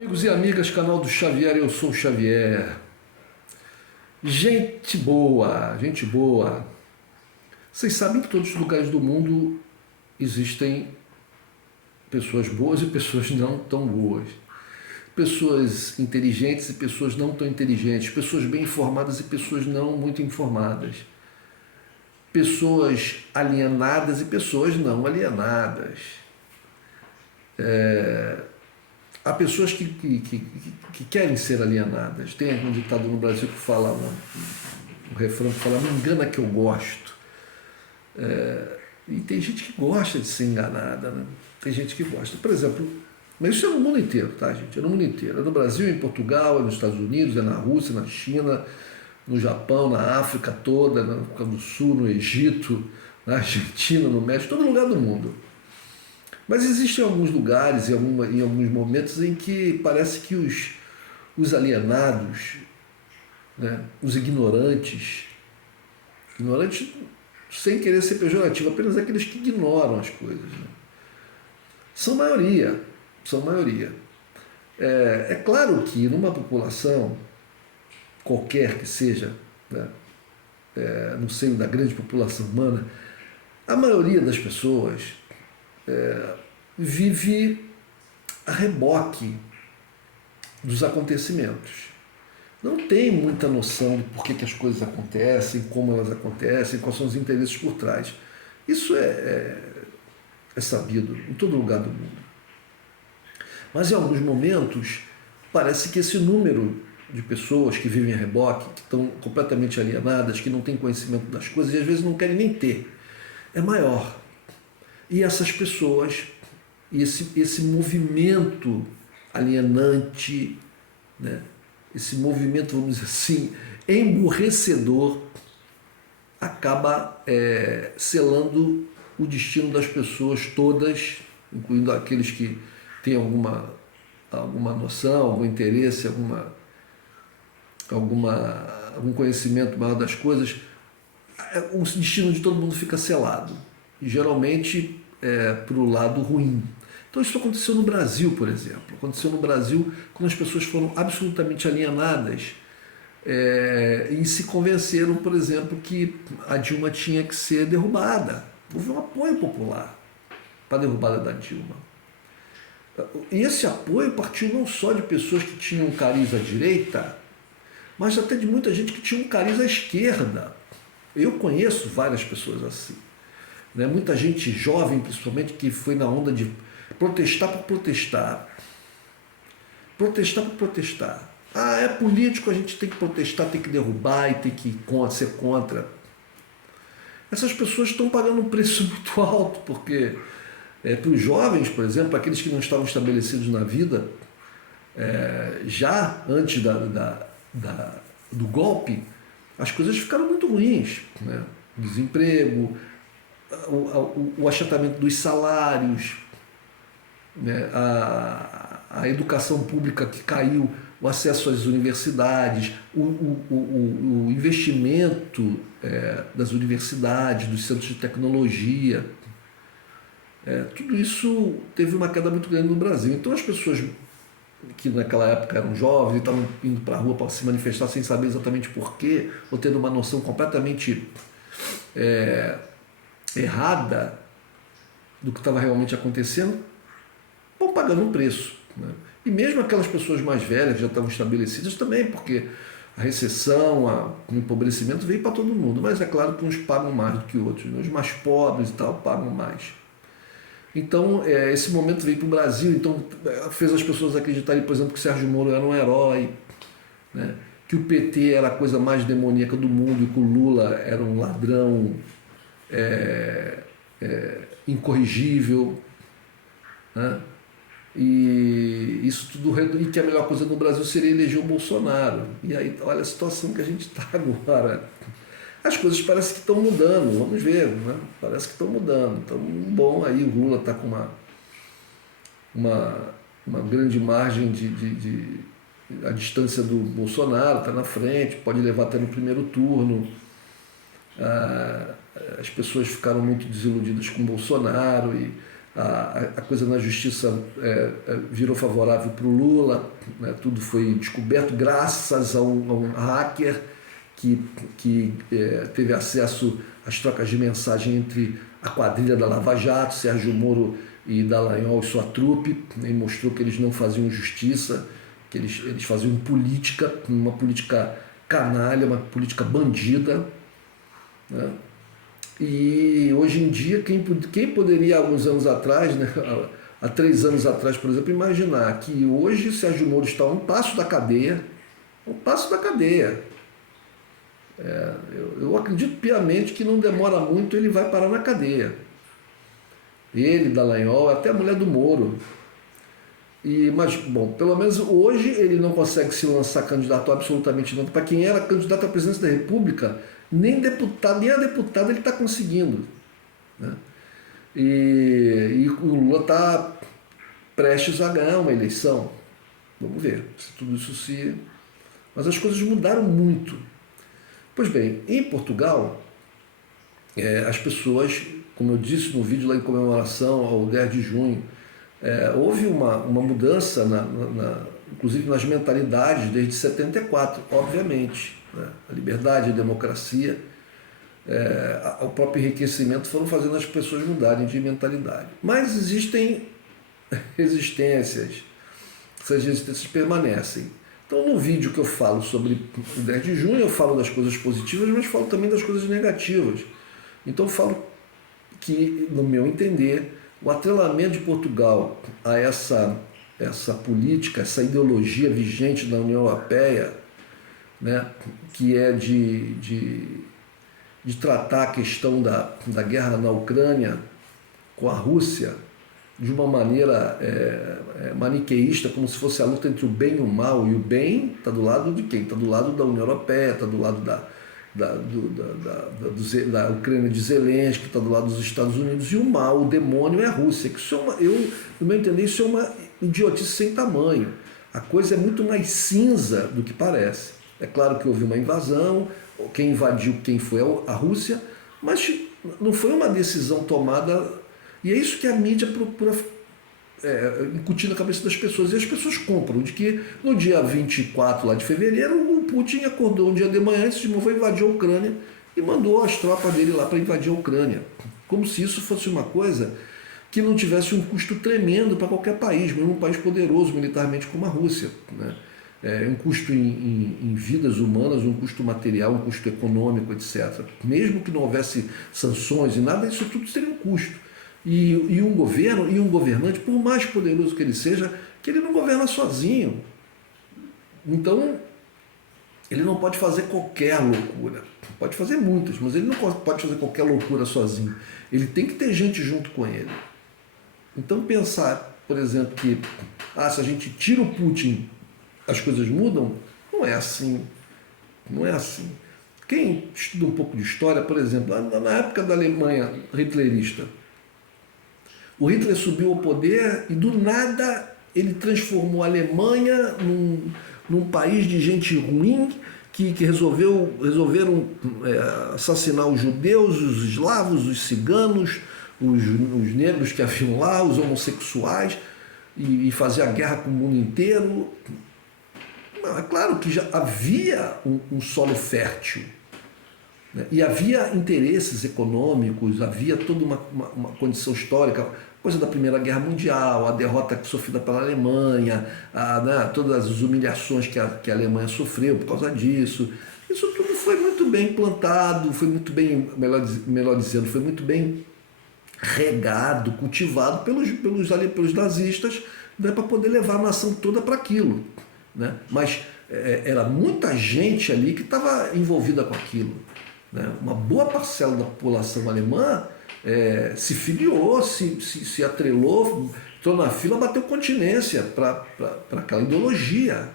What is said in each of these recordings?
Amigos e amigas, canal do Xavier, eu sou o Xavier. Gente boa, gente boa. Vocês sabem que em todos os lugares do mundo existem pessoas boas e pessoas não tão boas. Pessoas inteligentes e pessoas não tão inteligentes. Pessoas bem informadas e pessoas não muito informadas. Pessoas alienadas e pessoas não alienadas. Há pessoas que querem ser alienadas. Tem um ditado no Brasil que fala, um refrão que fala, me engana que eu gosto. E tem gente que gosta de ser enganada, né? Tem gente que gosta. Por exemplo, mas isso é no mundo inteiro, tá, gente? É no mundo inteiro. É no Brasil, em Portugal, é nos Estados Unidos, é na Rússia, na China, no Japão, na África toda, na África do Sul, no Egito, na Argentina, no México, todo lugar do mundo. Mas existem alguns lugares e em alguns momentos em que parece que os alienados, né, os ignorantes sem querer ser pejorativo, apenas aqueles que ignoram as coisas, né, são maioria, são maioria. É claro que numa população, qualquer que seja, né, no seio da grande população humana, a maioria das pessoas vive a reboque dos acontecimentos. Não tem muita noção de por que as coisas acontecem, como elas acontecem, quais são os interesses por trás. Isso é sabido em todo lugar do mundo. Mas em alguns momentos, parece que esse número de pessoas que vivem a reboque, que estão completamente alienadas, que não têm conhecimento das coisas e às vezes não querem nem ter, é maior. E essas pessoas, esse movimento alienante, né, esse movimento, vamos dizer assim, emburrecedor, acaba selando o destino das pessoas todas, incluindo aqueles que têm alguma noção, algum interesse, algum conhecimento maior das coisas. O destino de todo mundo fica selado, e geralmente para o lado ruim. Então isso aconteceu no Brasil, por exemplo. Aconteceu no Brasil quando as pessoas foram absolutamente alienadas e se convenceram, por exemplo, que a Dilma tinha que ser derrubada. Houve um apoio popular para a derrubada da Dilma. E esse apoio partiu não só de pessoas que tinham um cariz à direita, mas até de muita gente que tinha um cariz à esquerda. Eu conheço várias pessoas assim. Né? Muita gente jovem, principalmente, que foi na onda de protestar por protestar. Protestar por protestar. Ah, é político, a gente tem que protestar, tem que derrubar e tem que ser contra. Essas pessoas estão pagando um preço muito alto, porque para os jovens, por exemplo, aqueles que não estavam estabelecidos na vida, já antes do golpe, as coisas ficaram muito ruins. Né? Desemprego, o achatamento dos salários, né? A educação pública que caiu, o acesso às universidades, o investimento das universidades, dos centros de tecnologia, tudo isso teve uma queda muito grande no Brasil. Então as pessoas que naquela época eram jovens e estavam indo para a rua para se manifestar sem saber exatamente porquê, ou tendo uma noção completamente errada do que estava realmente acontecendo, vão pagando um preço. Né? E mesmo aquelas pessoas mais velhas que já estavam estabelecidas também, porque a recessão, o empobrecimento veio para todo mundo, mas é claro que uns pagam mais do que outros, né? Os mais pobres e tal pagam mais. Então, esse momento veio para o Brasil, então fez as pessoas acreditarem, por exemplo, que Sérgio Moro era um herói, né? Que o PT era a coisa mais demoníaca do mundo e que o Lula era um ladrão incorrigível, né? E isso tudo, e que a melhor coisa no Brasil seria eleger o Bolsonaro. E aí, olha a situação que a gente está agora. As coisas parecem que estão mudando, vamos ver, né? Parece que estão mudando. Então, bom, aí o Lula está com uma grande margem a distância do Bolsonaro, está na frente, pode levar até no primeiro turno. As pessoas ficaram muito desiludidas com o Bolsonaro e a coisa na justiça virou favorável para o Lula, né? Tudo foi descoberto graças a um hacker que teve acesso às trocas de mensagem entre a quadrilha da Lava Jato, Sérgio Moro e Dallagnol e sua trupe, e mostrou que eles não faziam justiça, que eles faziam política, uma política canalha, uma política bandida, né? E hoje em dia, quem poderia, alguns anos atrás, né, há 3 anos atrás, por exemplo, imaginar que hoje Sérgio Moro está a um passo da cadeia, eu acredito piamente que não demora muito, ele vai parar na cadeia. Ele, Dallagnol, até a mulher do Moro. Mas, bom, pelo menos hoje ele não consegue se lançar candidato a absolutamente nada. Para quem era candidato à presidência da República, nem a deputada ele está conseguindo, né? E o Lula está prestes a ganhar uma eleição. Vamos ver se tudo isso se... Mas as coisas mudaram muito. Pois bem, em Portugal, as pessoas, como eu disse no vídeo lá em comemoração ao 10 de junho, houve uma mudança, inclusive nas mentalidades desde 74, obviamente, né? A liberdade, a democracia, o próprio enriquecimento foram fazendo as pessoas mudarem de mentalidade. Mas existem resistências, essas resistências permanecem. Então, no vídeo que eu falo sobre o 10 de junho, eu falo das coisas positivas, mas falo também das coisas negativas. Então, eu falo que, no meu entender, o atrelamento de Portugal a essa política, essa ideologia vigente da União Europeia, né, que é de tratar a questão da guerra na Ucrânia com a Rússia de uma maneira maniqueísta, como se fosse a luta entre o bem e o mal, e o bem está do lado de quem? Está do lado da União Europeia, está do lado da Ucrânia de Zelensky, está do lado dos Estados Unidos, e o mal, o demônio é a Rússia. Que isso no meu entender, isso é uma idiotice sem tamanho. A coisa é muito mais cinza do que parece. É claro que houve uma invasão, quem invadiu quem foi a Rússia, mas não foi uma decisão tomada, e é isso que a mídia procura incutir na cabeça das pessoas, e as pessoas compram, de que no dia 24 lá de fevereiro, o Putin acordou um dia de manhã antes de novo, invadir a Ucrânia e mandou as tropas dele lá para invadir a Ucrânia, como se isso fosse uma coisa que não tivesse um custo tremendo para qualquer país, mesmo um país poderoso militarmente como a Rússia, né? Um custo em vidas humanas, um custo material, um custo econômico, etc. Mesmo que não houvesse sanções e nada, isso tudo seria um custo. E um governo e um governante, por mais poderoso que ele seja, que ele não governa sozinho. Então, ele não pode fazer qualquer loucura. Pode fazer muitas, mas ele não pode fazer qualquer loucura sozinho. Ele tem que ter gente junto com ele. Então, pensar, por exemplo, que se a gente tira o Putin, as coisas mudam, não é assim. Não é assim. Quem estuda um pouco de história, por exemplo, na época da Alemanha hitlerista, o Hitler subiu ao poder e do nada ele transformou a Alemanha num país de gente ruim que resolveram assassinar os judeus, os eslavos, os ciganos, os negros que haviam lá, os homossexuais, e fazer a guerra com o mundo inteiro. É claro que já havia um solo fértil, né? E havia interesses econômicos, havia toda uma condição histórica, coisa da Primeira Guerra Mundial, a derrota sofrida pela Alemanha, né, todas as humilhações que a Alemanha sofreu por causa disso. Isso tudo foi muito bem plantado, foi muito bem, melhor dizendo, foi muito bem regado, cultivado pelos nazistas, né, para poder levar a nação toda para aquilo, né? Mas era muita gente ali que estava envolvida com aquilo, né? Uma boa parcela da população alemã se filiou, se atrelou, entrou na fila, bateu continência para aquela ideologia.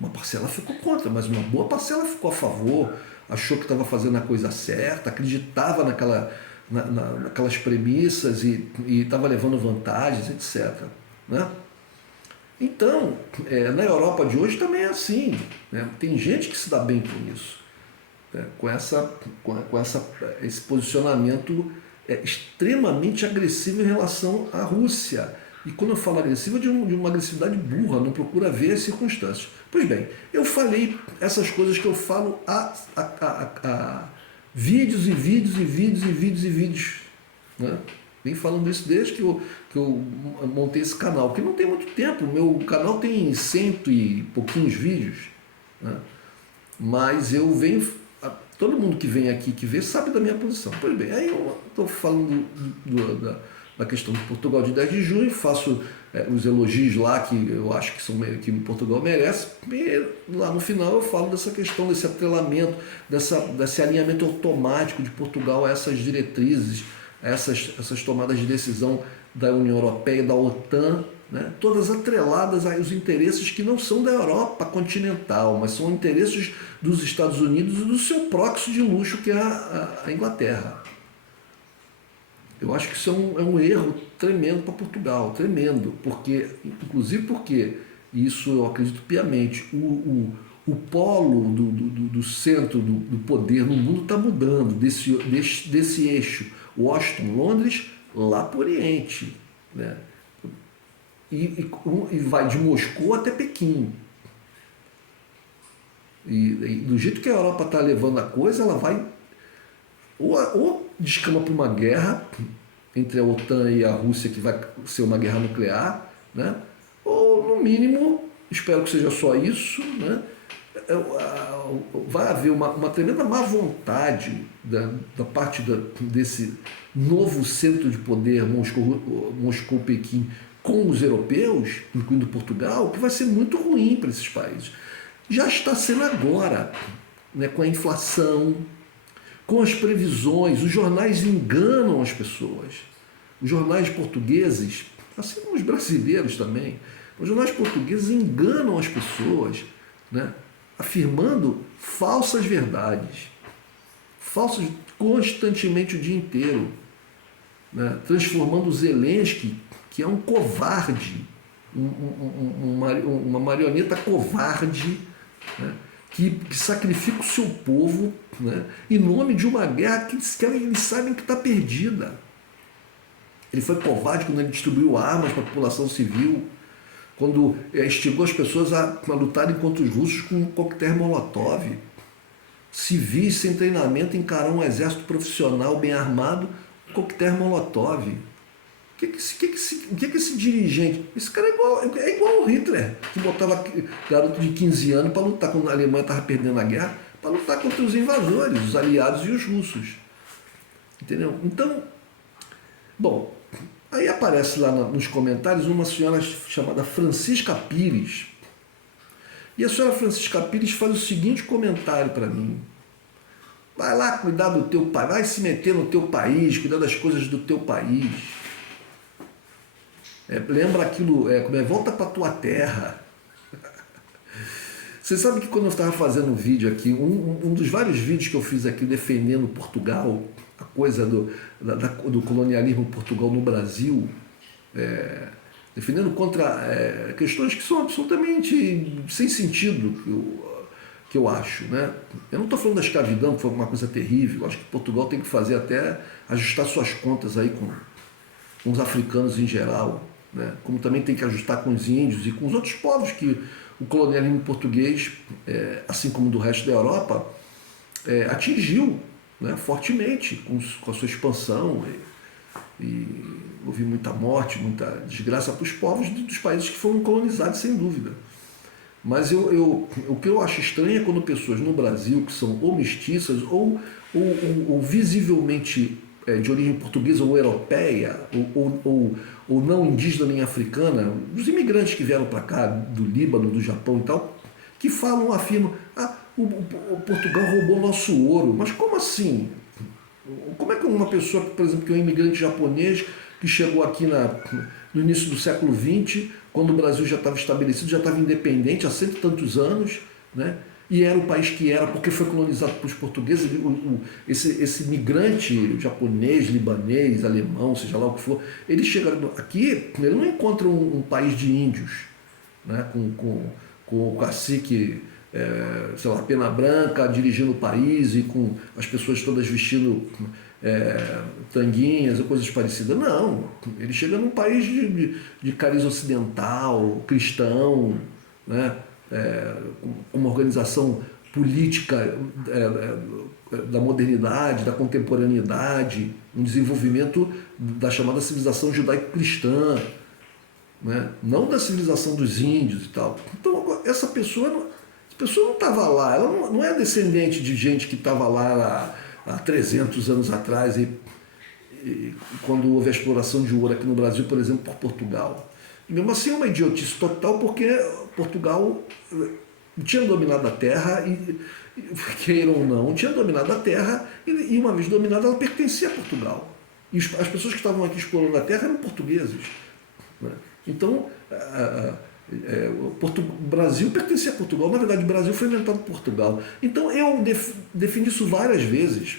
Uma parcela ficou contra, mas uma boa parcela ficou a favor, achou que estava fazendo a coisa certa, acreditava naquelas premissas e estava levando vantagens, etc., né? Então, na Europa de hoje também é assim, né? Tem gente que se dá bem com isso, né? Com esse posicionamento extremamente agressivo em relação à Rússia. E quando eu falo agressivo, é de uma agressividade burra, não procura ver as circunstâncias. Pois bem, eu falei essas coisas que eu falo há vídeos e vídeos e vídeos e vídeos e vídeos. Né? Vem falando isso desde que eu montei esse canal, que não tem muito tempo. O meu canal tem 100 e pouquinhos vídeos. Né? Mas eu venho. Todo mundo que vem aqui, que vê, sabe da minha posição. Pois bem, aí eu estou falando da questão de Portugal de 10 de junho, faço os elogios lá que eu acho que Portugal merece, e lá no final eu falo dessa questão, desse atrelamento, desse alinhamento automático de Portugal a essas diretrizes, a essas tomadas de decisão da União Europeia e da OTAN, né? Todas atreladas aos interesses que não são da Europa continental, mas são interesses dos Estados Unidos e do seu proxy de luxo, que é a Inglaterra. Eu acho que isso é um erro tremendo para Portugal, tremendo, inclusive porque, isso eu acredito piamente, o polo do centro do poder no mundo está mudando, desse eixo Washington-Londres lá para o Oriente, né? E vai de Moscou até Pequim. E do jeito que a Europa está levando a coisa, ela vai ou descama para uma guerra entre a OTAN e a Rússia, que vai ser uma guerra nuclear, né? Ou, no mínimo, espero que seja só isso, né? Vai haver uma tremenda má vontade da parte desse novo centro de poder Moscou-Pequim com os europeus, incluindo Portugal, que vai ser muito ruim para esses países. Já está sendo agora, né, com a inflação, com as previsões. Os jornais enganam as pessoas. Os jornais portugueses, assim como os brasileiros também, os jornais portugueses enganam as pessoas, né, afirmando falsas verdades, falsas constantemente o dia inteiro, né, transformando o Zelensky, que é um covarde, uma marioneta covarde, né, que sacrifica o seu povo, né, em nome de uma guerra que eles sabem que está perdida. Ele foi covarde quando ele distribuiu armas para a população civil, quando instigou as pessoas a lutarem contra os russos com coquetel Molotov. Civis sem treinamento encarar um exército profissional bem armado com coquetel Molotov. O que esse dirigente... Esse cara é igual ao Hitler, que botava garoto de 15 anos para lutar quando a Alemanha estava perdendo a guerra, para lutar contra os invasores, os aliados e os russos. Entendeu? Então, bom, aí aparece lá nos comentários uma senhora chamada Francisca Pires. E a senhora Francisca Pires faz o seguinte comentário para mim: vai lá cuidar do teu país, vai se meter no teu país, cuidar das coisas do teu país. Lembra aquilo, volta para tua terra. Você sabe que quando eu estava fazendo um vídeo aqui, um dos vários vídeos que eu fiz aqui defendendo Portugal, a coisa do colonialismo Portugal no Brasil, defendendo contra questões que são absolutamente sem sentido, que eu acho, né? Eu não estou falando da escravidão, que foi uma coisa terrível. Eu acho que Portugal tem que fazer até ajustar suas contas aí com os africanos em geral, né? Como também tem que ajustar com os índios e com os outros povos que o colonialismo português, assim como do resto da Europa, atingiu, né, fortemente com a sua expansão, e houve muita morte, muita desgraça para os povos dos países que foram colonizados, sem dúvida. Mas o que eu acho estranho é quando pessoas no Brasil, que são ou mestiças ou visivelmente de origem portuguesa ou europeia, ou não indígena nem africana, os imigrantes que vieram para cá, do Líbano, do Japão e tal, que afirmam, o Portugal roubou nosso ouro. Mas como assim? Como é que uma pessoa, por exemplo, que é um imigrante japonês, que chegou aqui no início do século XX, quando o Brasil já estava estabelecido, já estava independente há cento e tantos anos, né? E era o país que era, porque foi colonizado pelos portugueses, esse migrante japonês, libanês, alemão, seja lá o que for, ele chega aqui, ele não encontra um país de índios, né? com o cacique, sei lá, pena branca, dirigindo o país e com as pessoas todas vestindo tanguinhas ou coisas parecidas. Não, ele chega num país de cariz ocidental, cristão, né? Com uma organização política da modernidade, da contemporaneidade, um desenvolvimento da chamada civilização judaico-cristã, né? Não da civilização dos índios e tal. Então, essa pessoa não estava lá, ela não é descendente de gente que estava lá há 300 anos atrás, e quando houve a exploração de ouro aqui no Brasil, por exemplo, por Portugal. E mesmo assim é uma idiotice total, porque Portugal tinha dominado a terra, queiram ou não, tinha dominado a terra, e uma vez dominada ela pertencia a Portugal. E as pessoas que estavam aqui explorando a terra eram portugueses, né? Então, o Brasil pertencia a Portugal. Na verdade, o Brasil foi inventado por Portugal. Então, eu defendi isso várias vezes.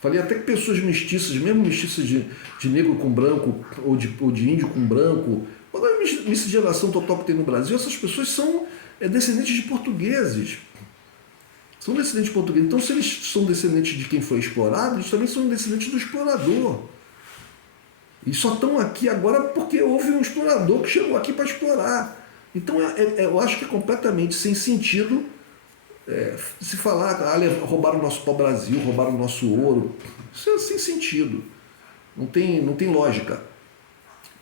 Falei até que pessoas mestiças, mesmo mestiças de negro com branco, ou de índio com branco, quando a miscigenação total que tem no Brasil, essas pessoas são descendentes de portugueses. São descendentes de portugueses. Então, se eles são descendentes de quem foi explorado, eles também são descendentes do explorador. E só estão aqui agora porque houve um explorador que chegou aqui para explorar. Então, eu acho que é completamente sem sentido se falar, roubaram o nosso pau-brasil, roubaram o nosso ouro. Isso é sem sentido. Não tem lógica.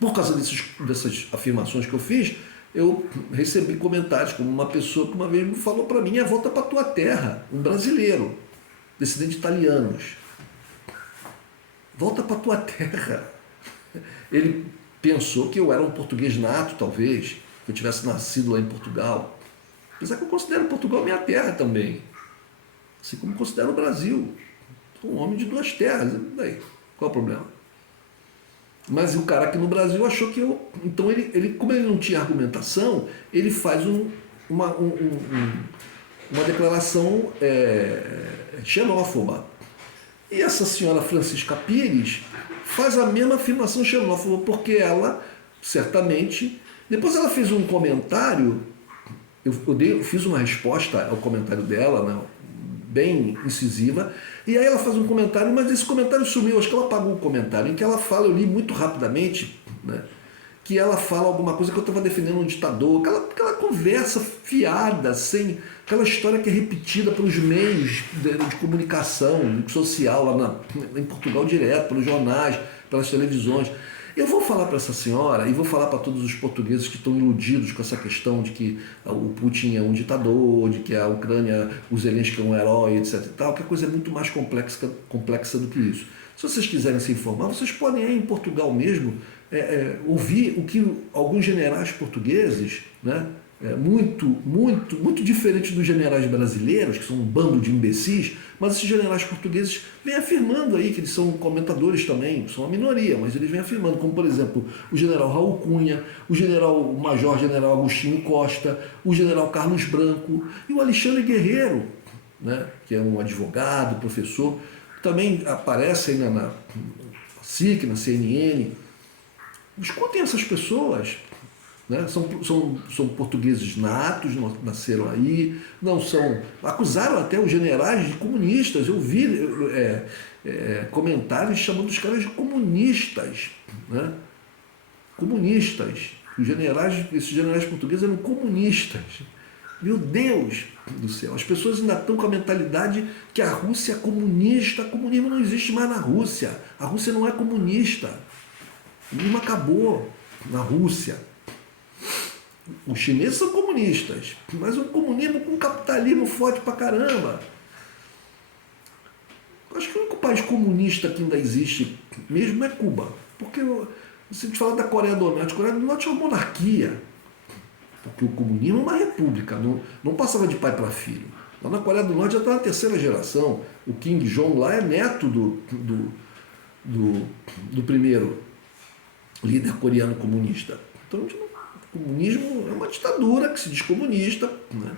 Por causa dessas afirmações que eu fiz, eu recebi comentários como uma pessoa que uma vez me falou para mim: volta para a tua terra, um brasileiro, descendente de italianos. Volta para a tua terra. Ele pensou que eu era um português nato, talvez, que eu tivesse nascido lá em Portugal. Apesar que eu considero Portugal minha terra também, assim como considero o Brasil. Sou um homem de duas terras, daí, qual é o problema? Mas o cara aqui no Brasil achou que eu... Então, ele como ele não tinha argumentação, ele faz uma declaração xenófoba. E essa senhora Francisca Pires faz a mesma afirmação xenófoba, porque ela, certamente... Depois ela fez um comentário, eu fiz uma resposta ao comentário dela, né, bem incisiva, e aí ela faz um comentário, mas esse comentário sumiu, acho que ela apagou o comentário, em que ela fala, eu li muito rapidamente, né, que ela fala alguma coisa que eu estava defendendo um ditador, aquela conversa fiada, sem aquela história que é repetida pelos meios de comunicação social lá em Portugal direto, pelos jornais, pelas televisões. Eu vou falar para essa senhora e vou falar para todos os portugueses que estão iludidos com essa questão de que o Putin é um ditador, de que a Ucrânia, o Zelensky é um herói, etc. e tal, que a coisa é muito mais complexa do que isso. Se vocês quiserem se informar, vocês podem ir em Portugal mesmo ouvir o que alguns generais portugueses, né, muito diferente dos generais brasileiros, que são um bando de imbecis, mas esses generais portugueses vêm afirmando aí que eles são comentadores também, são uma minoria, mas eles vêm afirmando, como por exemplo o general Raul Cunha, o major-general Agostinho Costa, o general Carlos Branco e o Alexandre Guerreiro, né, que é um advogado, professor, também aparece aí na SIC, na CNN. Escutem essas pessoas, né? São portugueses natos, nasceram aí, não são. Acusaram até os generais de comunistas. Eu vi comentários chamando os caras de comunistas, né? Comunistas. Esses generais portugueses eram comunistas. Meu Deus do céu, as pessoas ainda estão com a mentalidade que a Rússia é comunista. Comunismo não existe mais na Rússia. A Rússia não é comunista. O comunismo acabou na Rússia. Os chineses são comunistas, mas um comunismo com capitalismo forte pra caramba. Acho que o único país comunista que ainda existe mesmo é Cuba. Porque se a gente fala da Coreia do Norte, a Coreia do Norte é uma monarquia. Porque o comunismo é uma república, não passava de pai para filho. Lá na Coreia do Norte já está na terceira geração. O Kim Jong lá é neto do primeiro líder coreano comunista. Então, o comunismo é uma ditadura que se diz comunista, né?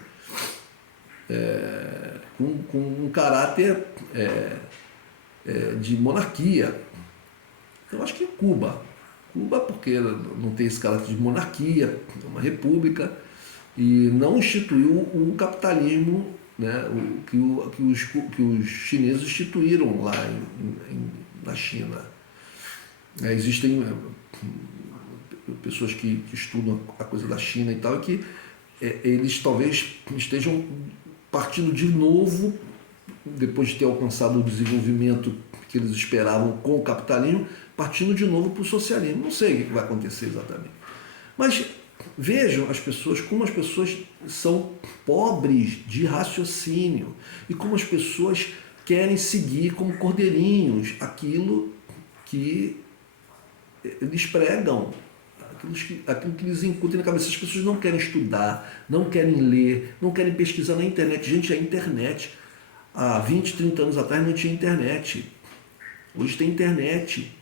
Com um caráter de monarquia. Eu acho que Cuba, porque não tem esse caráter de monarquia, é uma república, e não instituiu o capitalismo né, que os chineses instituíram lá na China. Existem pessoas que estudam a coisa da China e tal, e que eles talvez estejam partindo de novo, depois de ter alcançado o desenvolvimento que eles esperavam com o capitalismo, partindo de novo para o socialismo. Não sei o que vai acontecer exatamente. Mas vejam as pessoas, como as pessoas são pobres de raciocínio e como as pessoas querem seguir como cordeirinhos aquilo que eles pregam, aquilo que eles incutem na cabeça. As pessoas não querem estudar, não querem ler, não querem pesquisar na internet. Gente, a internet, há 20, 30 anos atrás não tinha internet. Hoje tem internet.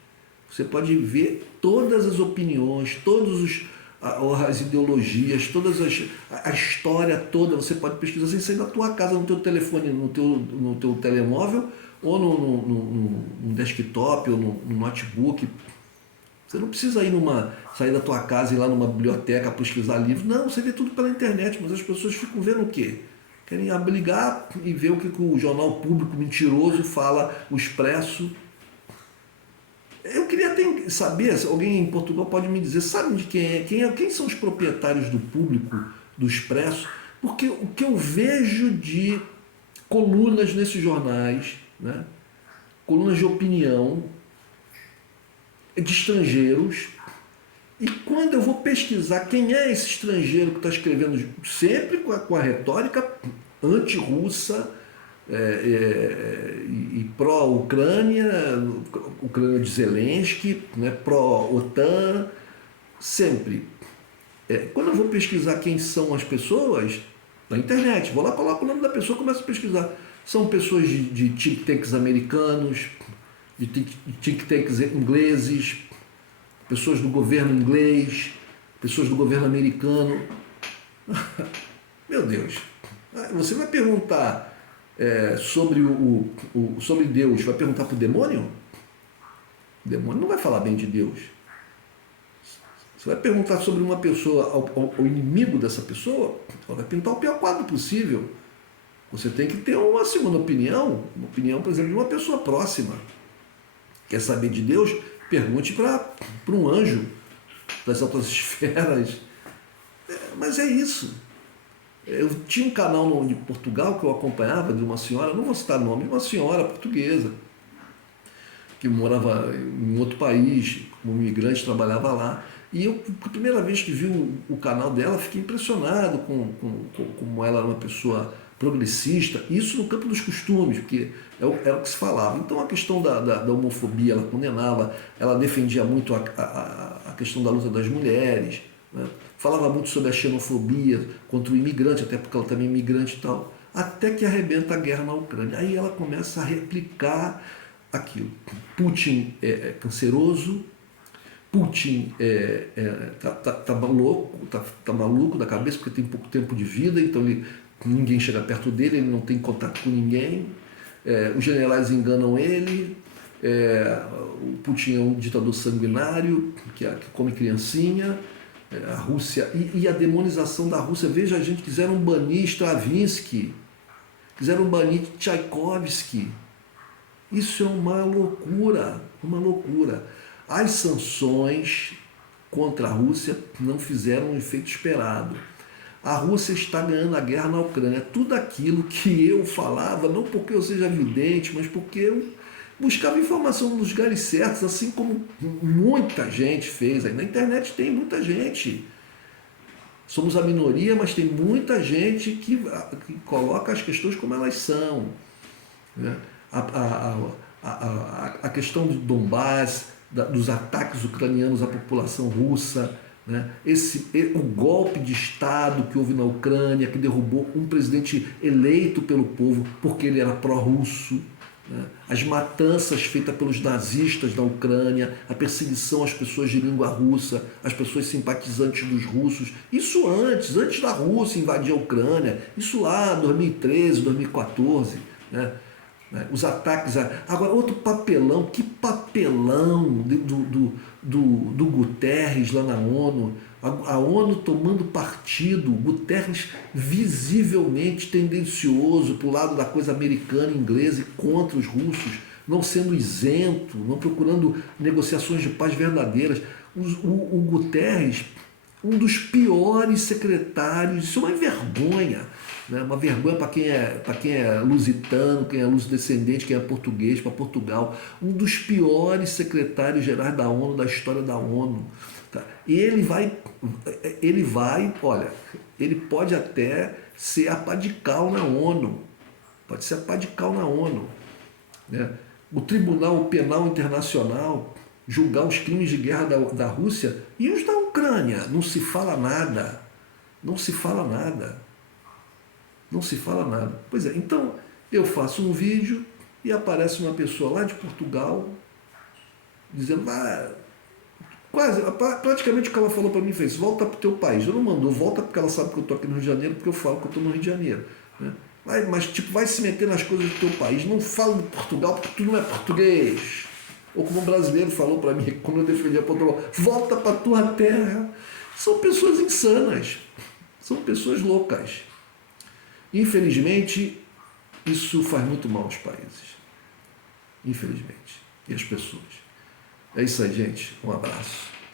Você pode ver todas as opiniões, todas as ideologias, a história toda. Você pode pesquisar sem sair da tua casa, no teu telefone, no teu telemóvel, ou no desktop, ou no notebook. Você não precisa sair da tua casa e ir lá numa biblioteca pesquisar livros. Não, você vê tudo pela internet, mas as pessoas ficam vendo o quê? Querem ligar e ver o que o jornal público mentiroso fala, o Expresso. Eu queria saber, se alguém em Portugal pode me dizer, sabe de quem são os proprietários do Público, do Expresso? Porque o que eu vejo de colunas nesses jornais, né? Colunas de opinião, de estrangeiros, e quando eu vou pesquisar quem é esse estrangeiro que está escrevendo, sempre com a retórica anti-russa, e pró-Ucrânia, Ucrânia de Zelensky, né, pró-OTAN, sempre. Quando eu vou pesquisar quem são as pessoas, na internet, vou lá, coloco o nome da pessoa, começo a pesquisar. São pessoas de think tanks americanos, de think tanks ingleses, pessoas do governo inglês, pessoas do governo americano. Meu Deus, você vai perguntar sobre Deus, vai perguntar para o demônio? O demônio não vai falar bem de Deus. Você vai perguntar sobre uma pessoa ao inimigo dessa pessoa, ela vai pintar o pior quadro possível. Você tem que ter uma segunda opinião, por exemplo, de uma pessoa próxima. Quer saber de Deus? Pergunte para um anjo das altas esferas. Mas é isso. Eu tinha um canal de Portugal que eu acompanhava, de uma senhora, não vou citar o nome, de uma senhora portuguesa, que morava em outro país, como imigrante, trabalhava lá. E eu, a primeira vez que vi o canal dela, fiquei impressionado como ela era uma pessoa progressista, isso no campo dos costumes, porque era o que se falava. Então a questão da homofobia, ela condenava, ela defendia muito a questão da luta das mulheres, né? Falava muito sobre a xenofobia contra o imigrante, até porque ela também é imigrante e tal, até que arrebenta a guerra na Ucrânia. Aí ela começa a replicar aquilo. Putin é canceroso, Putin tá maluco da cabeça porque tem pouco tempo de vida, então ninguém chega perto dele, ele não tem contato com ninguém, os generais enganam ele, o Putin é um ditador sanguinário que come criancinha, a Rússia, e a demonização da Rússia. Veja, a gente quiseram banir Stravinsky, quiseram banir Tchaikovsky. Isso é uma loucura, uma loucura. As sanções contra a Rússia não fizeram o efeito esperado. A Rússia está ganhando a guerra na Ucrânia. Tudo aquilo que eu falava, não porque eu seja vidente, mas porque eu buscava informação nos lugares certos, assim como muita gente fez. Aí na internet tem muita gente. Somos a minoria, mas tem muita gente que coloca as questões como elas são, né? A questão do Donbass, dos ataques ucranianos à população russa, né? O golpe de Estado que houve na Ucrânia, que derrubou um presidente eleito pelo povo porque ele era pró-russo, né? As matanças feitas pelos nazistas na Ucrânia, a perseguição às pessoas de língua russa, às pessoas simpatizantes dos russos, isso antes da Rússia invadir a Ucrânia, isso lá 2013, 2014, né? Os ataques. Agora, outro papelão, que papelão do Guterres lá na ONU, A ONU tomando partido, Guterres visivelmente tendencioso para o lado da coisa americana, inglesa e contra os russos, não sendo isento, não procurando negociações de paz verdadeiras. O Guterres, um dos piores secretários, isso é uma vergonha, né? Uma vergonha para quem é lusitano, quem é luso-descendente, quem é português, para Portugal. Um dos piores secretários gerais da ONU, da história da ONU. Tá? E ele vai, olha, ele pode até ser apadical na ONU, pode ser apadical na ONU, né? O Tribunal Penal Internacional julgar os crimes de guerra da Rússia e os da Ucrânia, não se fala nada, não se fala nada, não se fala nada. Pois é, então eu faço um vídeo e aparece uma pessoa lá de Portugal dizendo, quase, praticamente o que ela falou para mim fez, volta para o teu país. Eu não mandou, volta porque ela sabe que eu estou aqui no Rio de Janeiro, porque eu falo que eu estou no Rio de Janeiro. Né? Mas tipo, vai se meter nas coisas do teu país, não fala de Portugal porque tu não é português. Ou como um brasileiro falou para mim, quando eu defendia Portugal, volta para a tua terra. São pessoas insanas, são pessoas loucas. Infelizmente, isso faz muito mal aos países. Infelizmente. E às pessoas. É isso aí, gente. Um abraço.